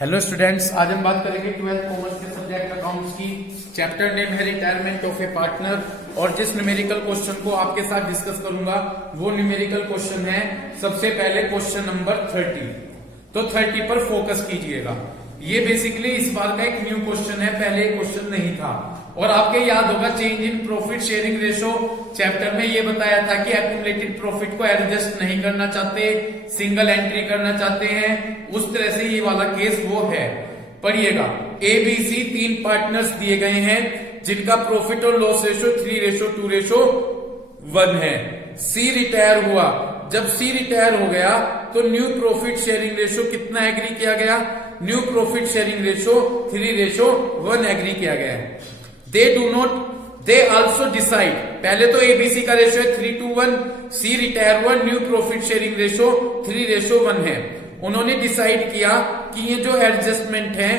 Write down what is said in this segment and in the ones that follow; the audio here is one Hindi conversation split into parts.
हेलो स्टूडेंट्स, आज हम बात करेंगे 12th कॉमर्स के सब्जेक्ट अकाउंट्स की। चैप्टर नेम है रिटायरमेंट ऑफ ए पार्टनर और जिस न्यूमेरिकल क्वेश्चन को आपके साथ डिस्कस करूंगा वो न्यूमेरिकल क्वेश्चन है सबसे पहले क्वेश्चन नंबर 30। तो 30 पर फोकस कीजिएगा। ये बेसिकली इस बार का एक न्यू क्वेश्चन है, पहले क्वेश्चन नहीं था। और आपके याद होगा change in profit sharing ratio chapter में ये बताया था कि एक्यूमुलेटेड प्रॉफिट को एडजस्ट नहीं करना चाहते, सिंगल एंट्री करना चाहते हैं। उस तरह से ये वाला केस वो है। पढ़िएगा, ABC 3 पार्टनर्स दिए गए हैं जिनका प्रॉफिट और लॉस रेशो 3:2:1 है। C रिटायर हुआ। जब C रिटायर हो गया तो न्यू प्रॉफिट शेयरिंग रेशो कितना एग्री किया गया? New profit sharing ratio 3:1 agree किया गया है। दे आल्सो डिसाइड, पहले तो ABC का रेशो है 3:1, C रिटायर हुआ, न्यू प्रॉफिट शेयरिंग रेशो 3:1 है। उन्होंने डिसाइड किया कि ये जो एडजस्टमेंट है,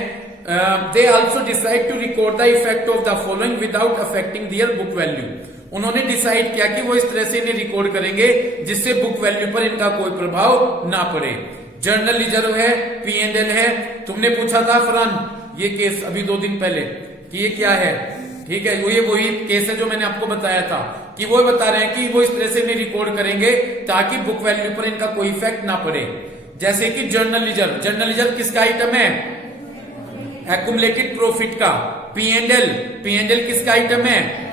they also decide to record the effect of the following without affecting their book value. उन्होंने डिसाइड किया कि वो इस तरह से इन्हें रिकॉर्ड करेंगे जिससे बुक वैल्यू पर इनका कोई प्रभाव ना पड़े। जर्नल रिजर्व है, P&L है। तुमने पूछा था फरहान ये केस अभी 2 दिन पहले कि ये क्या है, ठीक है। ये वही केस है जो मैंने आपको बताया था कि वो बता रहे हैं कि वो इस तरह से इन्हें रिकॉर्ड करेंगे ताकि बुक वैल्यू पर इनका कोई इफेक्ट ना पड़े। जैसे कि जर्नल रिजर्व किसका आइटम है? एक्यूमुलेटेड प्रॉफिट का। P&L किसका आइटम है?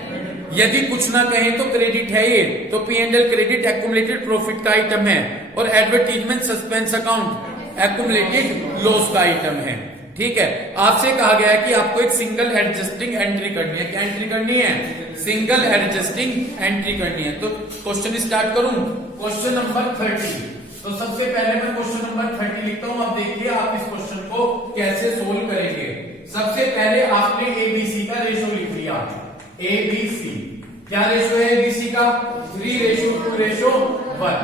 यदि कुछ ना कहें तो क्रेडिट है ये, तो P&L क्रेडिट एक्यूमुलेटेड प्रॉफिट का आइटम है। और advertisement suspense account accumulated loss का आइटम है। ठीक है, आपसे कहा गया है कि आपको एक सिंगल एडजस्टिंग एंट्री करनी है। क्या एंट्री करनी है? सिंगल एडजस्टिंग एंट्री करनी है। तो क्वेश्चन स्टार्ट करूं, क्वेश्चन नंबर 30। तो सबसे पहले मैं क्वेश्चन नंबर 30 लिखता हूं। अब देखिए आप इस क्वेश्चन को कैसे सोल्व करेंगे। सबसे पहले आपने ABC का रेशो लिख लिया। ABC क्या रेशो है? ABC का 3:2:1।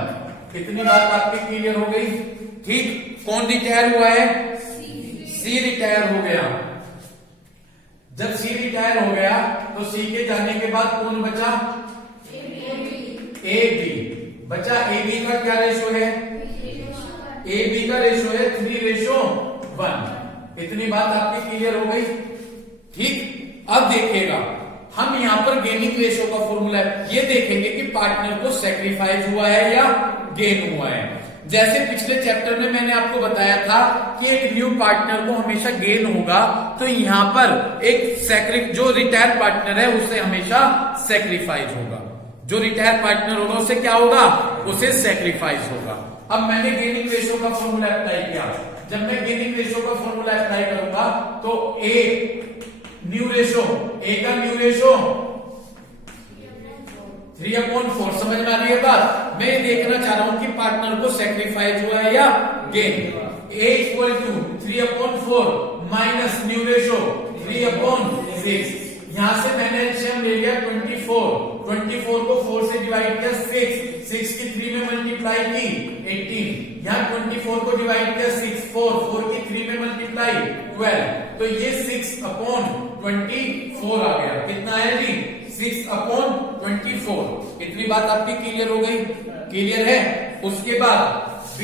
कितनी बात आपकी क्लियर हो गई? ठीक। कौन रिटायर हुआ है? C रिटायर हो गया। जब C रिटायर हो गया तो C के जाने के बाद कौन बचा? AB बचा। AB का क्या रेशो है? AB का रेशो है 3:1। इतनी बात आपकी क्लियर हो गई? ठीक। अब देखिएगा हम यहां पर गेनिंग रेशो का फॉर्मूला ये देखेंगे कि पार्टनर को सेक्रीफाइस हुआ है या गेन हुआ है। जैसे पिछले चैप्टर में मैंने आपको बताया था कि एक न्यू पार्टनर को हमेशा गेन होगा, तो यहां पर एक जो रिटायर पार्टनर है उसे हमेशा सेक्रीफाइस होगा। जो रिटायर पार्टनर होगा उसे क्या होगा? उसे सेक्रीफाइस होगा। अब मैंने गेनिंग रेशो का फॉर्मूला अप्लाई किया। जब मैं गेनिंग रेशो का फॉर्मूला अप्लाई करूंगा तो न्यू रेशो, A का न्यू रेशो 3/4। समझ में आ रही है बात? मैं देखना चाह रहा हूं कि पार्टनर को सेक्रीफाइस हुआ है या gain. A = 3/4 minus new ratio 3/6। यहां से मैंने एलसीएम ले लिया 24 को 4 से डिवाइड किया 6 की 3 में मल्टीप्लाई की 18। यहां 24 को डिवाइड किया 4 की 3 में मल्टीप्लाई 12। तो ये 6/24 आ गया। कितना आया जी? 6/24। इतनी बात आपकी क्लियर हो गई? क्लियर है? उसके बाद B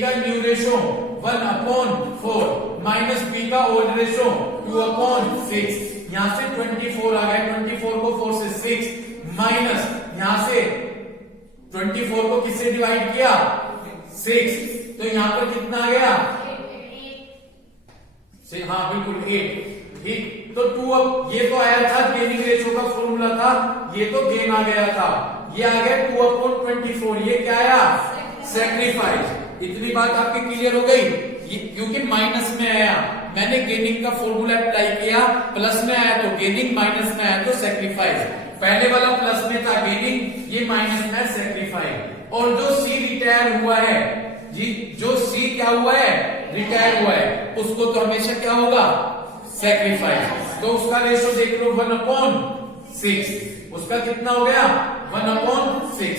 का न्यू रेशो 1/4 माइनस B का ओल्ड रेशो 2/6। यहां से 24 आ गया। 24 को 4 से 6 माइनस यहां से 24 को किससे डिवाइड किया? 6। तो यहां पर कितना आ गया? हाँ बिल्कुल 8। ठीक। तो 2 अब ये तो आया था गेनिंग रेशो का फॉर्मूला था, ये तो गेन आ गया था। ये आ गया 2/24। ये क्या आया? सेक्रीफाइस। इतनी बात आपकी क्लियर हो गई? क्योंकि माइनस में आया, मैंने गेनिंग का फॉर्मूला अप्लाई किया, प्लस में आया तो गेनिंग, माइनस में आया तो सेक्रीफाइस। पहले वाला प्लस में था गेनिंग, ये माइनस में है सेक्रीफाइस। और जो C रिटायर हुआ है जी, जो C क्या हुआ है? रिटायर हुआ है, उसको तो हमेशा क्या होगा? सेक्रीफाइस। तो उसका रेशो देख लो 1/6। उसका कितना हो गया? 1/6।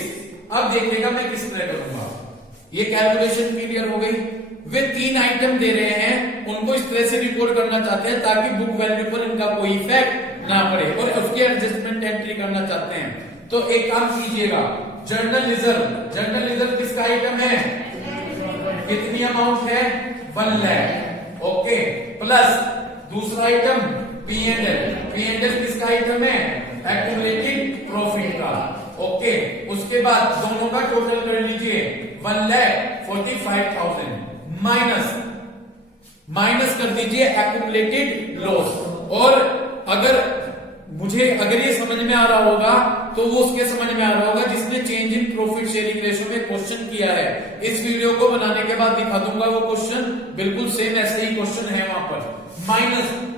अब देखिएगा मैं किस तरह करूंगा। ये कैलकुलेशन क्लियर हो गई? वे 3 आइटम दे रहे हैं, उनको इस तरह से रिकॉर्ड करना चाहते हैं ताकि बुक वैल्यू पर इनका कोई इफेक्ट ना पड़े और उसकी एडजस्टमेंट एंट्री करना चाहते हैं। तो एक काम कीजिएगा, जर्नल रिजर्व किसका आइटम है? कितनी अमाउंट है? 1 लाख, ओके, प्लस दूसरा आइटम P&L किसका आइटम है? एक्यूमुलेटेड प्रॉफिट का, ओके। उसके बाद दोनों का टोटल कर लीजिए 1,45,000 माइनस कर दीजिए एक्यूमुलेटेड लॉस। और अगर ये समझ में आ रहा होगा तो वो उसके समझ में आ रहा होगा जिसने change in profit sharing ratio में क्वेश्चन किया है। इस वीडियो को बनाने के बाद दिखा दूंगा वो क्वेश्चन, बिल्कुल सेम ऐसे ही क्वेश्चन है वहां पर।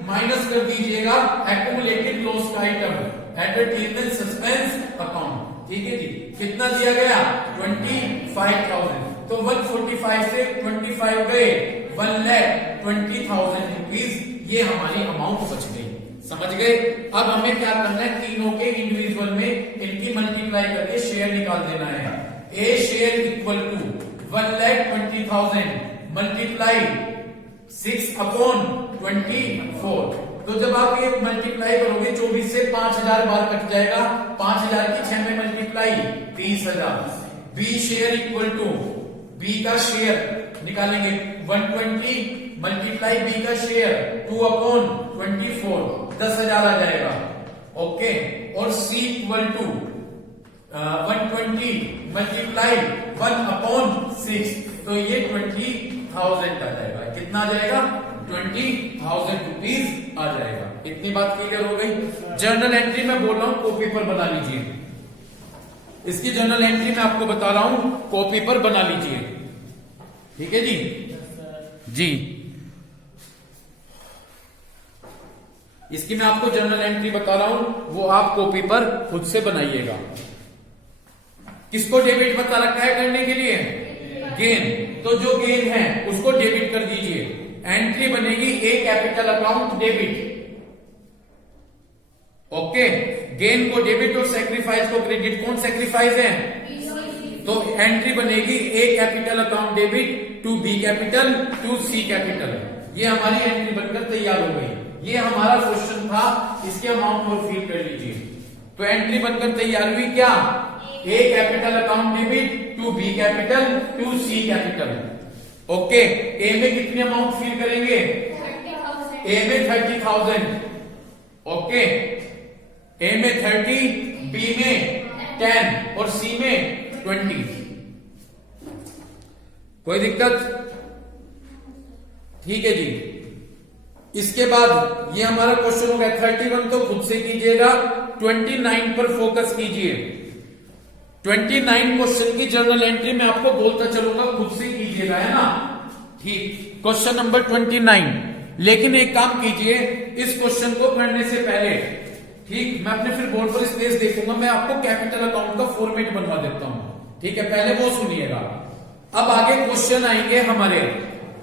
माइनस कर दीजिएगा एक्यूमुलेटेड लॉस का आइटम, एडवर्टाइजमेंट सस्पेंस अकाउंट, ठीक है जी। कितना दिया गया? 25,000। तो 145 से 25 गए, 1,20,000 रुपीज, ये हमारी अमाउंट बच गई। समझ गए? अब हमें क्या करना है, तीनों के इंडिविजुअल में इनकी मल्टीप्लाई करके शेयर निकाल देना है। ए शेयर इक्वल टू 1,20,000 मल्टीप्लाई 6/24। तो जब आप ये मल्टीप्लाई करोगे 24 से 5,000 बार कट जाएगा, 5,000 की 6 में multiply 30,000। B share equal to, B का शेयर निकालेंगे 120 मल्टीप्लाई बी का शेयर 2/24, 10,000 आ जाएगा, ओके। और सी इक्वल टू 120 मल्टीप्लाई 1/6, तो ये 20,000 आ जाएगा। कितना आ जाएगा? 20,000 रुपीज आ जाएगा। इतनी बात क्लियर हो गई। जर्नल एंट्री मैं बोल रहा हूं कॉपी पर बना लीजिए। इसकी जर्नल एंट्री मैं आपको बता रहा हूं, कॉपी पर बना लीजिए, ठीक है जी। जी, इसकी मैं आपको जर्नल एंट्री बता रहा हूं, वो आप कॉपी पर खुद से बनाइएगा। किसको डेबिट बता रखा है करने के लिए? गेन। तो जो गेन है उसको डेबिट कर दीजिए। एंट्री बनेगी A capital account debit, okay. Gain को डेबिट और सेक्रीफाइस को क्रेडिट। कौन सेक्रीफाइस है? तो एंट्री बनेगी A capital account debit to B capital to C capital. ये हमारी एंट्री बनकर तैयार हो गई। ये हमारा क्वेश्चन था, इसके अमाउंट को फिल कर लीजिए। तो एंट्री बनकर तैयार हुई क्या? A capital account debit to B capital to C capital, okay. A में कितनी अमाउंट फिल करेंगे? ए में 30,000, ओके। ए में 30, बी में 10 और सी में 20। कोई दिक्कत? ठीक है जी। इसके बाद ये हमारा क्वेश्चन हो गया 31, तो खुद से कीजिएगा। 29 पर फोकस कीजिए। 29 क्वेश्चन की जर्नल एंट्री मैं आपको बोलता चलूंगा, खुद से कीजिएगा, है ना? ठीक। Question number 29। लेकिन एक काम कीजिए, इस क्वेश्चन को करने से पहले, ठीक, मैं अपने फिर बोर्ड पर स्पेस देखूंगा, मैं आपको कैपिटल अकाउंट का फॉर्मेट बनवा देता हूं, ठीक है? पहले वो सुनिएगा। अब आगे क्वेश्चन आएंगे हमारे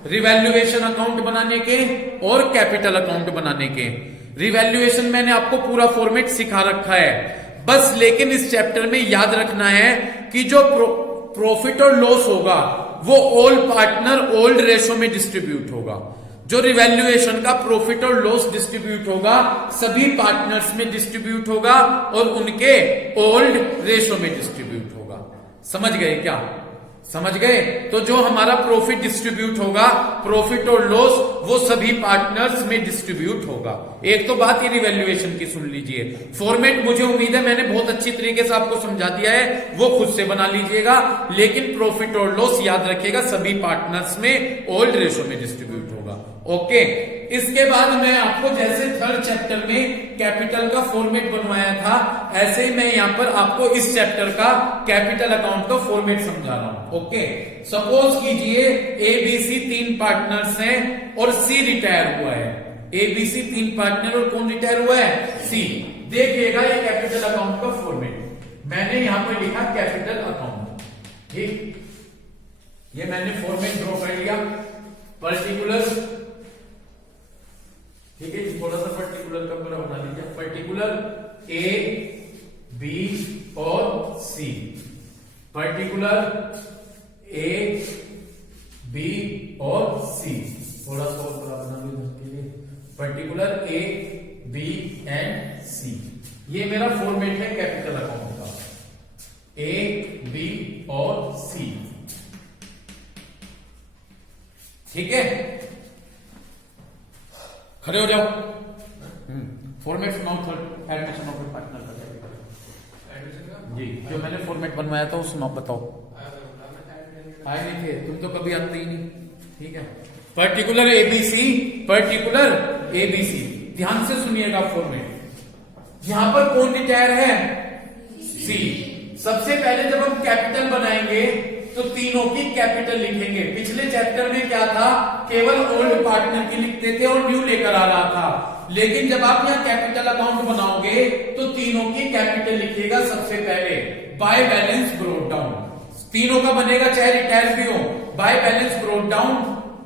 रिवैल्यूएशन अकाउंट बनाने के और कैपिटल अकाउंट बनाने के। रिवैल्यूएशन मैंने आपको पूरा फॉर्मेट सिखा रखा है बस, लेकिन इस चैप्टर में याद रखना है कि जो प्रॉफिट और लॉस होगा वो ऑल पार्टनर ओल्ड रेशो में डिस्ट्रीब्यूट होगा। जो रिवैल्यूएशन का प्रॉफिट और लॉस डिस्ट्रीब्यूट होगा सभी पार्टनर्स में डिस्ट्रीब्यूट होगा और उनके ओल्ड रेशो में डिस्ट्रीब्यूट होगा। समझ गए क्या? समझ गए? तो जो हमारा प्रॉफिट डिस्ट्रीब्यूट होगा, प्रॉफिट और लॉस, वो सभी पार्टनर्स में डिस्ट्रीब्यूट होगा। एक तो बात ये रिवैल्यूएशन की सुन लीजिए। फॉर्मेट मुझे उम्मीद है मैंने बहुत अच्छी तरीके से आपको समझा दिया है, वो खुद से बना लीजिएगा। लेकिन प्रॉफिट और लॉस याद रखिएगा सभी पार्टनर्स में ओल्ड रेशो में डिस्ट्रीब्यूट होगा, ओके। इसके बाद मैं आपको जैसे थर्ड चैप्टर में कैपिटल का फॉर्मेट बनवाया था, ऐसे ही मैं यहां पर आपको इस चैप्टर का कैपिटल अकाउंट का फॉर्मेट समझा रहा हूं, ओके। सपोज कीजिए एबीसी 3 पार्टनर्स हैं और सी रिटायर हुआ है। एबीसी 3 पार्टनर और कौन रिटायर हुआ है? सी। देखिएगा ये कैपिटल अकाउंट का फॉर्मेट मैंने यहां पर लिखा कैपिटल अकाउंट, ठीक। ये मैंने फॉर्मेट ड्रॉ कर लिया। पर्टिकुलर, ठीक है, थोड़ा सा पर्टिकुलर का पूरा बना लीजिए। पर्टिकुलर ए, बी और सी। पर्टिकुलर ए, बी और सी। थोड़ा सा और पूरा बना लीजिए। पर्टिकुलर ए, बी एंड सी। ये मेरा फॉर्मेट है कैपिटल अकाउंट का, ए, बी और सी, ठीक है, खड़े हो जाओ। फॉर्मेट सुनाओ, थर्ड एडमिशन ऑफ पार्टनर जी, जो मैंने फॉर्मेट बनवाया था वो सुनाओ, बताओ। आए नहीं थे तुम तो, कभी आते ही नहीं। ठीक है, पर्टिकुलर एबीसी, पर्टिकुलर एबीसी, ध्यान से सुनिएगा फॉर्मेट। यहां पर कौन रिटायर है? सी। सबसे पहले जब हम कैपिटल बनाएंगे तो तीनों की कैपिटल लिखेंगे। पिछले चैप्टर में क्या था, केवल ओल्ड पार्टनर की लिखते थे और न्यू लेकर आ रहा था। लेकिन जब आप यहाँ कैपिटल अकाउंट बनाओगे तो तीनों की कैपिटल लिखिएगा सबसे पहले, बाय बैलेंस ब्रोट डाउन। तीनों का बनेगा चाहे रिटायर भी हो, बाय बैलेंस ब्रोट डाउन।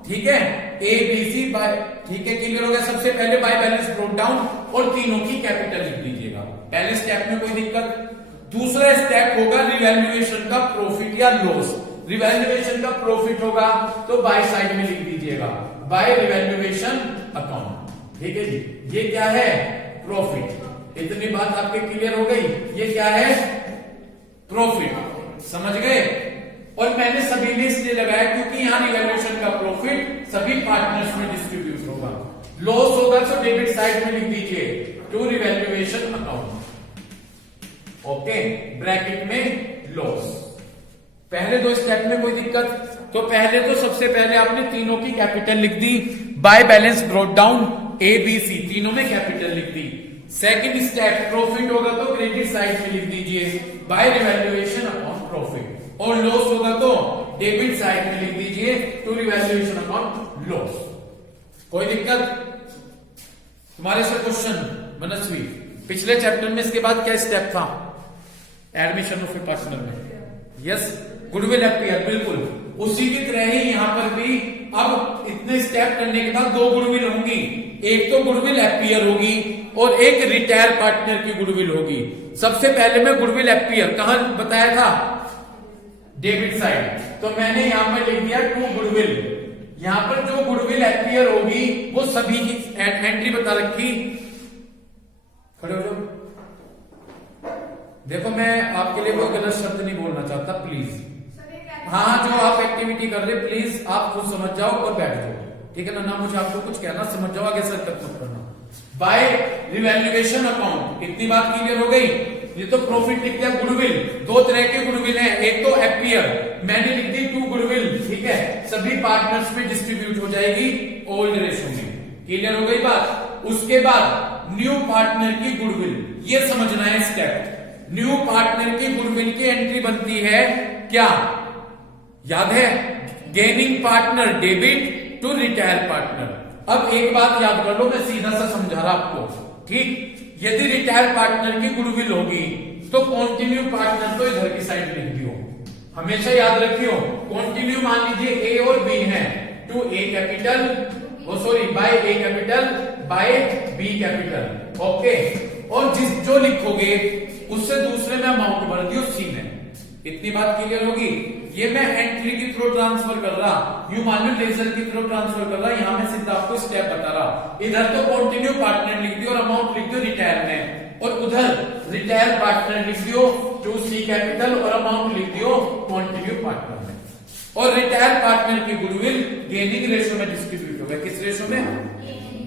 ठीक है, ए बी सी बाय, ठीक है, क्लियर हो गया। सबसे पहले बाय बैलेंस ब्रोट डाउन और तीनों की कैपिटल लिख दीजिएगा। पहले स्टेप में कोई दिक्कत? दूसरा स्टेप होगा रिवैल्यूएशन का प्रॉफिट या लॉस। रिवैल्यूएशन का प्रॉफिट होगा तो बाय साइड में लिख दीजिएगा, बाय रिवैल्यूएशन अकाउंट। ठीक है जी, ये क्या है? प्रॉफिट। इतनी बात आपके क्लियर हो गई? ये क्या है? प्रॉफिट। समझ गए? और मैंने सभी में इसलिए लगाया क्योंकि यहां रिवैल्यूएशन का प्रॉफिट सभी पार्टनर्स में डिस्ट्रीब्यूट होगा। लॉस होगा तो डेबिट साइड में लिख दीजिए, to revaluation account. Okay, bracket में लॉस। पहले दो स्टेप में कोई दिक्कत? तो पहले तो सबसे पहले आपने तीनों की कैपिटल लिख दी, by balance brought down A B C, तीनों में कैपिटल लिख दी। सेकंड स्टेप, प्रॉफिट होगा तो क्रेडिट साइड में लिख दीजिए, बाय रिवैल्यूएशन अपॉन प्रॉफिट। और लॉस होगा तो डेबिट साइड में लिख दीजिए, टू रिवैल्यूएशन अपॉन लॉस। कोई दिक्कत? तुम्हारे से क्वेश्चन मनस्वी, पिछले चैप्टर में इसके बाद क्या स्टेप था एडमिशन ऑफ ए पार्टनर में? यस, गुडविल एफपीआर, बिल्कुल उसी की तरह ही यहां पर भी। अब इतने स्टेप करने के बाद दो गुडविल होंगी, एक तो गुडविल एफपीआर होगी और एक रिटायर पार्टनर की गुडविल होगी। सबसे पहले मैं गुडविल एफपीआर कहां बताया था? Debit side. तो मैंने यहां पर लिख दिया टू गुडविल। यहां पर जो गुडविल एफपीआर होगी वो सभी की एंट्री बता रखी। खड़े हो जाओ। देखो, मैं आपके लिए कोई गलत शब्द नहीं बोलना चाहता, प्लीज। हाँ, जो आप एक्टिविटी कर रहे प्लीज आप खुद समझ जाओ और बैठ जाओ। ठीक है ना मुझे आपको कुछ कहना, समझ जाओ, आगे सरकत मत करना। बाय रिवैल्यूएशन अकाउंट, इतनी बात क्लियर हो गई? ये तो प्रॉफिट लिख दिया। गुडविल, दो तरह के गुडविल हैं, एक तो एफपीआर, मैंने लिख दी टू गुडविल। ठीक है, सभी पार्टनर्स में डिस्ट्रीब्यूट हो जाएगी ओल्ड रेशो में। क्लियर हो गई बात? उसके बाद न्यू पार्टनर की गुडविल, ये समझना है स्टेप। न्यू पार्टनर की गुडविल की एंट्री बनती है क्या? याद है? Gaining partner debit to retire partner. अब एक बात याद कर लो, मैं सीधा सा समझा रहा आपको। ठीक, यदि रिटायर पार्टनर की गुडविल होगी तो कॉन्टिन्यू पार्टनर को इधर की साइड लिख दियो। हमेशा याद रखियो, कॉन्टिन्यू मान लीजिए ए और बी है, to A capital, by A capital by B capital. Okay, और जिस जो लिखोगे उससे दूसरे में अमाउंट भर दियो सी में। इतनी बात क्लियर होगी? ये मैं एंट्री की थ्रू ट्रांसफर कर रहा, यू मान लो लेजर की थ्रू ट्रांसफर कर रहा, यहां मैं सीधा आपको स्टेप बता रहा। इधर तो कॉन्टिन्यू पार्टनर लिख दियो और अमाउंट लिख दियो रिटायर में, और उधर रिटायर पार्टनर लिख दियो टू सी कैपिटल और अमाउंट लिख दियो कॉन्टिन्यू पार्टनर में। और रिटायर पार्टनर की गुडविल गेनिंग रेशो में डिस्ट्रीब्यूट होगा। किस रेशो में?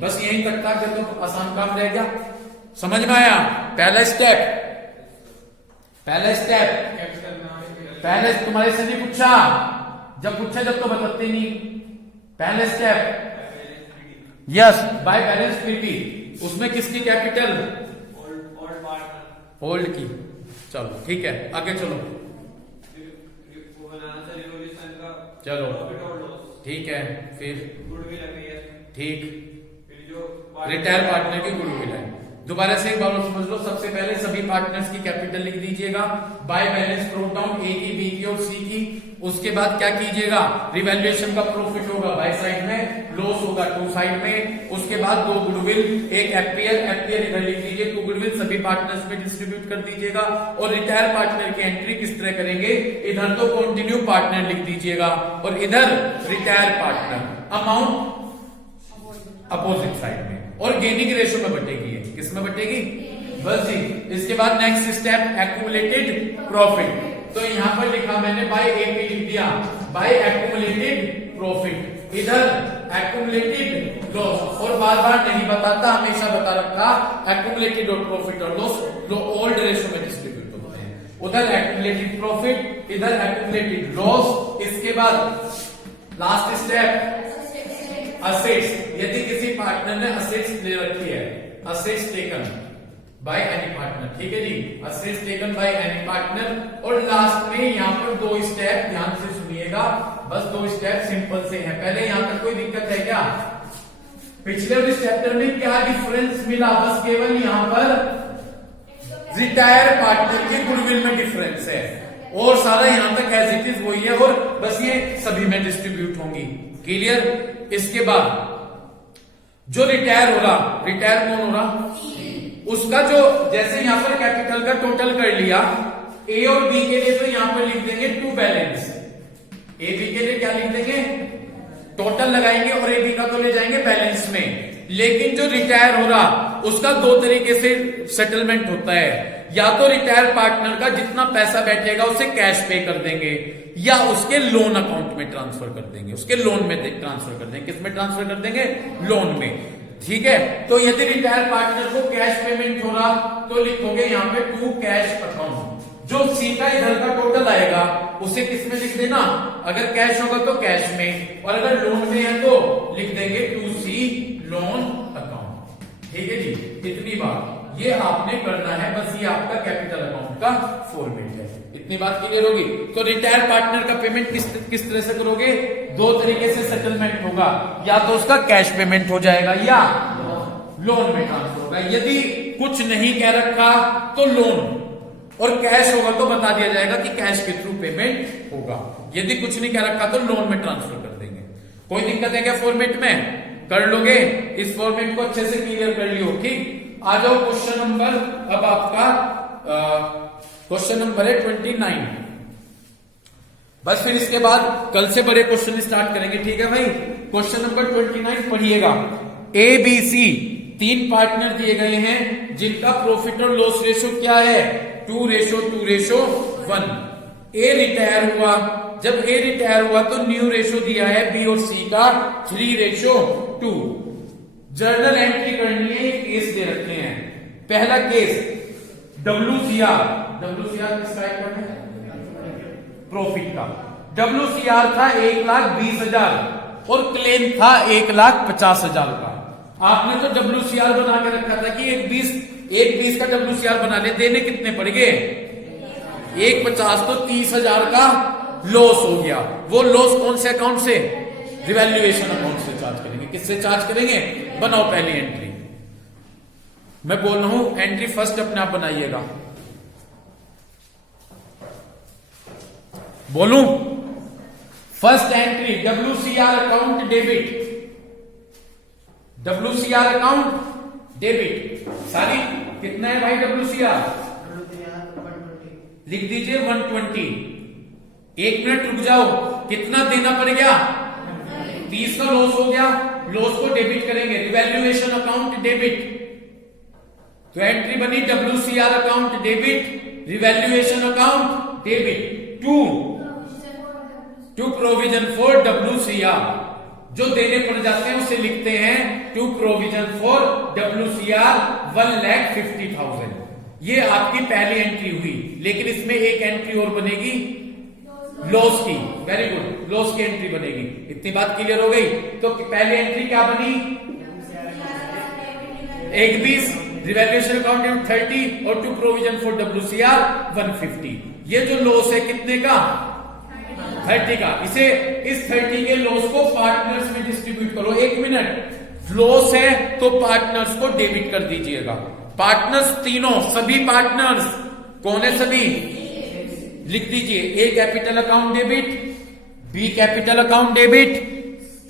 बस यहीं तक था, तो आसान काम रह गया। समझ में आया? पहला स्टेप पहले तुम्हारे से नहीं पूछा, जब पूछा जब तो बताते नहीं। पहले step yes, by balance PT, उसमें किसकी कैपिटल? ओल्ड की। चलो ठीक है, आगे चलो। चलो ठीक है, फिर ठीक, रिटायर पार्टनर की गुडविल है। दोबारा से एक बार समझ लो, सबसे पहले सभी पार्टनर्स की कैपिटल लिख दीजिएगा, बाय बैलेंस ब्रोट डाउन ए की, बी की और सी की। उसके बाद क्या कीजिएगा? रिवैल्यूएशन का प्रॉफिट होगा बाय साइड में, लॉस होगा टू साइड में। उसके बाद दो गुडविल, एक एफपीआर इधर लिख दीजिए, टू गुडविल सभी पार्टनर्स में डिस्ट्रीब्यूट कर दीजिएगा। और रिटायर पार्टनर की एंट्री किस तरह करेंगे? इधर तो कॉन्टिन्यू पार्टनर लिख दीजिएगा और इधर retire partner, amount opposite side में, और गेनिंग रेशो में बटेगी। किस में बटेगी? बस जी। इसके बाद नेक्स्ट स्टेप एक्यूमुलेटेड प्रॉफिट। तो यहां पर लिखा मैंने बाय एपी लिख दिया, बाय एक्यूमुलेटेड प्रॉफिट। इधर एक्यूमुलेटेड लॉस, और बार बार नहीं बताता, हमेशा बता रखा एक्यूमुलेटेड और प्रॉफिट और लॉस जो ओल्ड रेशो में डिस्ट्रीब्यूट होते हैं। उधर एक्यूमुलेटेड प्रॉफिट, इधर एक्यूमुलेटेड लॉस। इसके बाद लास्ट स्टेप असेट्स। यदि किसी पार्टनर ने असेट्स ले रखी है, assets taken by any partner, ठीक है जी, assets taken by any partner. और लास्ट में यहां पर 2 स्टेप ध्यान से सुनिएगा, बस 2 स्टेप सिंपल से हैं। पहले यहां तक कोई दिक्कत है क्या? पिछले इस चैप्टर में क्या डिफरेंस मिला? बस केवल यहां पर रिटायर पार्टनर के गुडविल में डिफरेंस है, और सारा यहां तक एज इट इज वही है, और बस ये सभी में डिस्ट्रीब्यूट होंगी। क्लियर? इसके बाद जो रिटायर हो रहा, रिटायर कौन हो रहा? उसका जो, जैसे यहां पर कैपिटल का टोटल कर लिया, ए और बी के लिए तो यहां पर लिख देंगे टू बैलेंस। ए बी के लिए क्या लिख देंगे? टोटल लगाएंगे, और ए बी का तो ले जाएंगे बैलेंस में। लेकिन जो रिटायर हो रहा उसका 2 तरीके से सेटलमेंट होता है। या तो रिटायर पार्टनर का जितना पैसा बैठेगा उसे कैश पे कर देंगे, या उसके लोन अकाउंट में ट्रांसफर कर देंगे, उसके लोन में ट्रांसफर कर देंगे। किस में ट्रांसफर कर देंगे? लोन में। ठीक है, तो यदि रिटायर पार्टनर को कैश पेमेंट हो रहा तो लिखोगे यहां पे टू कैश अकाउंट। जो सी का इधर का टोटल आएगा उसे किस में लिख देना? अगर कैश होगा तो कैश में, और अगर लोन में है तो लिख देंगे टू सी लोन अकाउंट। ठीक है जी, इतनी बात ये आपने करना है, बस ये आपका कैपिटल अकाउंट का फॉर्मेट है। इतनी बात क्लियर होगी? तो रिटायर पार्टनर का पेमेंट किस तरह से करोगे? 2 तरीके से सेटलमेंट होगा, या तो उसका कैश पेमेंट हो जाएगा या लोन में ट्रांसफर होगा। यदि कुछ नहीं कह रखा तो लोन, और कैश होगा तो बता दिया जाएगा कि कैश के थ्रू पेमेंट होगा। यदि कुछ नहीं कह रखा तो लोन में ट्रांसफर कर देंगे। कोई दिक्कत है क्या फॉर्मेट में? कर लोगे? इस फॉर्मेट को अच्छे से क्लियर कर लियो। ठीक, आ जाओ क्वेश्चन नंबर, अब आपका क्वेश्चन नंबर है 29। बस फिर इसके बाद कल से बड़े क्वेश्चन स्टार्ट करेंगे। ठीक है भाई, क्वेश्चन नंबर 29 पढ़िएगा। ए बी सी 3 पार्टनर दिए गए हैं जिनका प्रॉफिट और लॉस रेशो क्या है? 2:2:1। ए रिटायर हुआ, जब ए रिटायर हुआ तो न्यू रेशो दिया है बी और सी का 3:2। जर्नल एंट्री करनी है, केस दे रखे हैं। पहला केस WCR, WCR किस टाइप का है? प्रॉफिट का। WCR था 1,20,000 और क्लेम था 1,50,000 का। आपने तो WCR बना के रखा था कि 1,20 का WCR बना ले। देने कितने पड़ गए? 1,50, तो 30,000 का लॉस हो गया। वो लॉस कौन से अकाउंट से? रिवैल्यूएशन अकाउंट से चार्ज करेंगे। किससे चार्ज करेंगे? बनाओ पहली एंट्री। मैं बोल रहा हूं एंट्री फर्स्ट अपने आप बनाइएगा। बोलूं? First entry WCR account debit, WCR account debit. सारी कितना है भाई WCR? लिख दीजिए 120। 1 मिनट रुक जाओ, कितना देना पड़ गया? 30 का लॉस हो गया, लॉस को डेबिट करेंगे। रिवैल्यूएशन अकाउंट डेबिट, तो एंट्री बनी WCR account debit, revaluation account debit. To provision for WCR, जो देने पड़ जाते हैं उसे लिखते हैं टू प्रोविजन फॉर WCR 1,50,000। ये आपकी पहली एंट्री हुई, लेकिन इसमें एक एंट्री और बनेगी लॉस की। वेरी गुड, लॉस की एंट्री बनेगी। इतनी बात क्लियर हो गई? तो पहली एंट्री क्या बनी? 1,20, रिवैल्यूएशन अकाउंट 30 और टू प्रोविजन फॉर WCR 150। ये जो लॉस है कितने का? 30 का। इसे इस 30 के लॉस को पार्टनर्स में डिस्ट्रीब्यूट करो। 1 मिनट, लॉस है तो पार्टनर्स को डेबिट कर दीजिएगा। पार्टनर्स तीनों, सभी पार्टनर्स कौन है? सभी लिख दीजिए। A capital account debit, B capital account debit,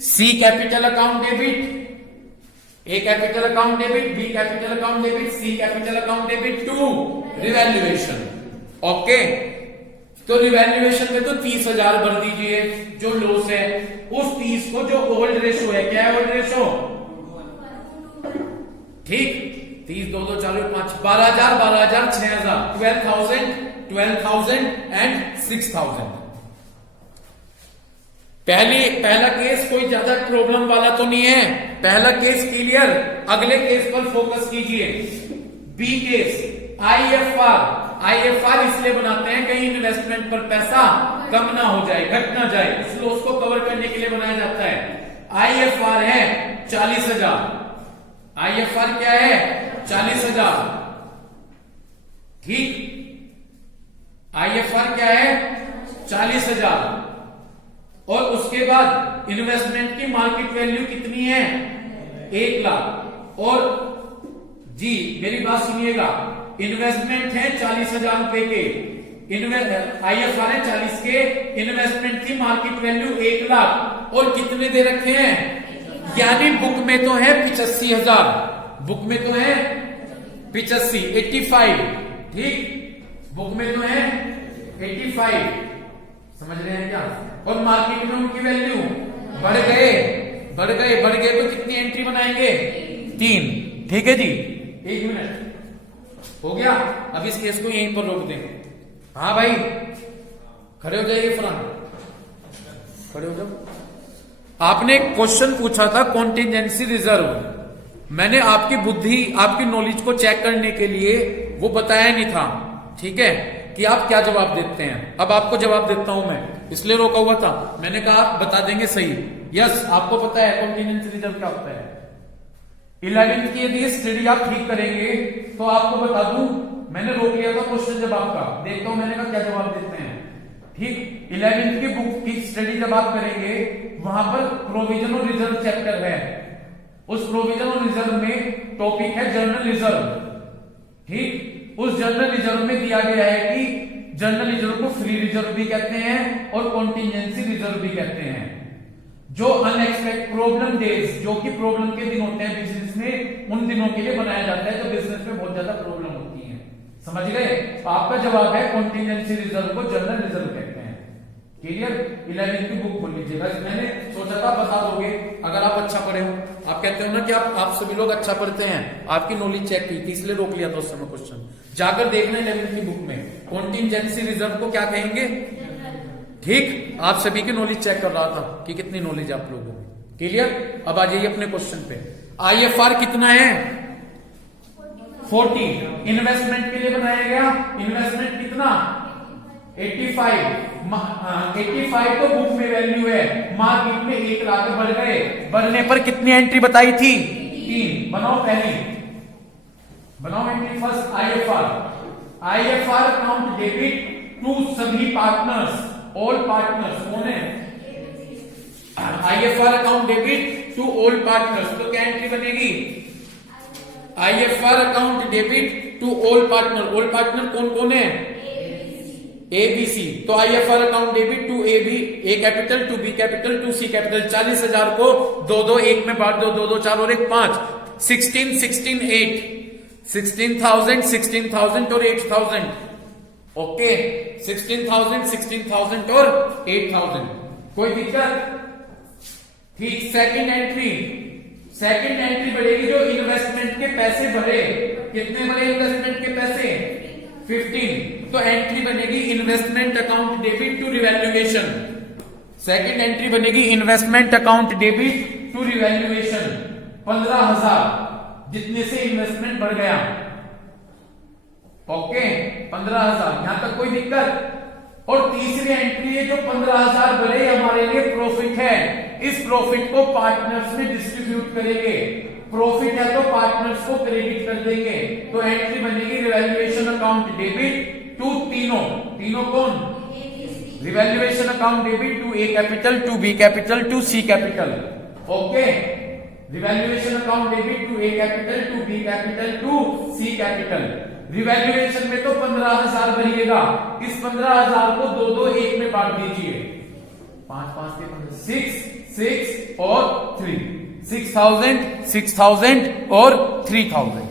C capital account debit. A capital account debit, B capital account debit, C capital account debit to revaluation. Okay, तो रिवैल्यूएशन में तो 30,000 भर दीजिए जो लॉस है। उस 30 को जो ओल्ड रेशो है, क्या है ओल्ड रेशो? ठीक, 30 2 2 4 5 12,000 12,000 6,000 12,000 12,000 एंड 6,000। पहला केस कोई ज्यादा प्रॉब्लम वाला तो नहीं है, पहला केस क्लियर। अगले केस पर फोकस कीजिए। बी केस, आईएफआर इसलिए बनाते हैं कहीं इन्वेस्टमेंट पर पैसा कम ना हो जाए, घट ना जाए, उस लॉस को कवर करने के लिए बनाया जाता है। आईएफआर है 40,000। आईएफआर क्या है? 40,000। ठीक, आईएफआर क्या है? 40,000। और उसके बाद इन्वेस्टमेंट की मार्केट वैल्यू कितनी है? 1 लाख। और जी मेरी बात सुनिएगा, इन्वेस्टमेंट है 40,000 रुपए के, आईएफआर है 40 के, इन्वेस्टमेंट की मार्केट वैल्यू 1 लाख। और कितने दे रखे हैं? यानी बुक में तो है 85,000, बुक में तो है 85, ठीक, बुक में तो है 85, समझ रहे हैं क्या? और मार्केट में उनकी वैल्यू बढ़ गए तो कितनी एंट्री बनाएंगे? 3। ठीक है जी, 1 मिनट हो गया। अब इस केस को यहीं पर रोक देंगे। हाँ भाई, खड़े हो जाइए, फरहान खड़े हो जाओ। आपने क्वेश्चन पूछा था कॉन्टिजेंसी रिजर्व, मैंने आपकी बुद्धि, आपकी नॉलेज को चेक करने के लिए वो बताया नहीं था, ठीक है, कि आप क्या जवाब देते हैं। अब आपको जवाब देता हूं मैं, इसलिए रोका हुआ था। मैंने कहा आप बता देंगे सही। यस, आपको पता है कॉन्टिजेंसी रिजर्व क्या होता है। 11th की यदि स्टडी आप ठीक करेंगे तो आपको बता दूं, मैंने रोक लिया था क्वेश्चन जब आपका, देखता हूं मैंने कहा क्या जवाब देते हैं। ठीक, 11th की बुक की स्टडी जब आप करेंगे, वहां पर प्रोविजन और रिजर्व चैप्टर है। उस प्रोविजन और रिजर्व में टॉपिक है जनरल रिजर्व। ठीक, उस जनरल रिजर्व में दिया गया है कि जनरल रिजर्व को फ्री रिजर्व भी कहते हैं और कॉन्टिजेंसी रिजर्व भी कहते हैं। जो अनएक्सपेक्टेड प्रॉब्लम डेज, जो कि प्रॉब्लम के दिन होते हैं बिजनेस में, उन दिनों के लिए बनाया जाता है तो बिजनेस में बहुत ज्यादा प्रॉब्लम होती है। समझ गए? आपका जवाब है कॉन्टिजेंसी रिजर्व को जनरल रिजर्व कहते हैं। क्लियर? 11th की बुक खोल लीजिएगा। मैंने सोचा था बता दोगे अगर आप अच्छा पढ़े हो। आप कहते हो ना कि आप सभी लोग अच्छा पढ़ते हैं, आपकी नॉलेज चेक की थी इसलिए रोक लिया था उस समय क्वेश्चन। जाकर देखना 11th की बुक में कॉन्टिजेंसी रिजर्व को क्या कहेंगे। ठीक, आप सभी की नॉलेज चेक कर रहा था कि कितनी नॉलेज आप लोगों को। क्लियर? अब आ जाइए अपने क्वेश्चन पे। आईएफआर कितना है? 40। इन्वेस्टमेंट के लिए बनाया गया, इन्वेस्टमेंट कितना? 85 तो बुक में वैल्यू है, मार्केट में 1 लाख बढ़ गए, बढ़ने पर कितनी एंट्री बताई थी? 3। बनाओ पहली, बनाओ entry first. IFR account debit to सभी पार्टनर्स, ऑल पार्टनर्स कौन है? IFR account debit to all partners, तो क्या एंट्री बनेगी? IFR account debit to all partner, all partner कौन कौन है? ABC। तो IFR account debit to A capital, to B capital, to C capital. 40,000 को 2 1 में बांट दो, 2 2 4 और 1 5, 16 16 8, 16,000 और 8,000। ओके, 16,000 और 8,000। कोई दिक्कत? ठीक, सेकंड एंट्री बढ़ेगी जो इन्वेस्टमेंट के पैसे भरे। कितने भरे इन्वेस्टमेंट के पैसे? 15। तो एंट्री बनेगी investment account debit to revaluation. Second entry बनेगी investment account debit to revaluation. 15,000 जितने से इन्वेस्टमेंट बढ़ गया। ओके, 15,000, यहां तक कोई दिक्कत? और तीसरी एंट्री है जो 15,000 बढ़े हमारे लिए प्रॉफिट है, इस प्रॉफिट को पार्टनर्स में डिस्ट्रीब्यूट करेंगे। प्रॉफिट है तो पार्टनर्स को क्रेडिट कर देंगे, तो एंट्री बनेगी रिवैल्यूएशन अकाउंट डेबिट टू तीनों कौन? Revaluation account debit to A capital, to B capital, to C capital. Okay, revaluation account debit to A capital, to B capital, to C capital. Revaluation में तो 15,000 भरिएगा, इस 15,000 को 2 2 1 में बांट दीजिए। 5 5 के 6 6 और 3, 6,000 और 3,000।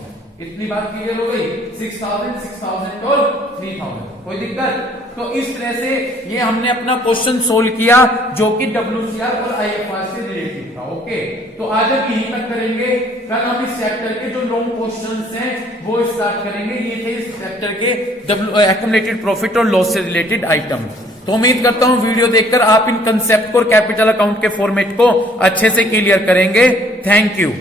इतनी बात क्लियर हो गई? 6,000 और 3,000। कोई दिक्कत? तो इस तरह से ये हमने अपना क्वेश्चन सोल्व किया जो कि WCR और आईएफआर से रिलेटेड था। ओके, तो आज हम यहीं तक करेंगे। कल हम इस चैप्टर के जो लॉन्ग क्वेश्चंस हैं वो स्टार्ट करेंगे। ये थे इस चैप्टर के एक्युमुलेटेड प्रॉफिट और लॉस से रिलेटेड आइटम। तो उम्मीद करता हूं वीडियो देखकर आप इन कंसेप्ट को और कैपिटल अकाउंट के फॉर्मेट को अच्छे से क्लियर करेंगे। Thank you.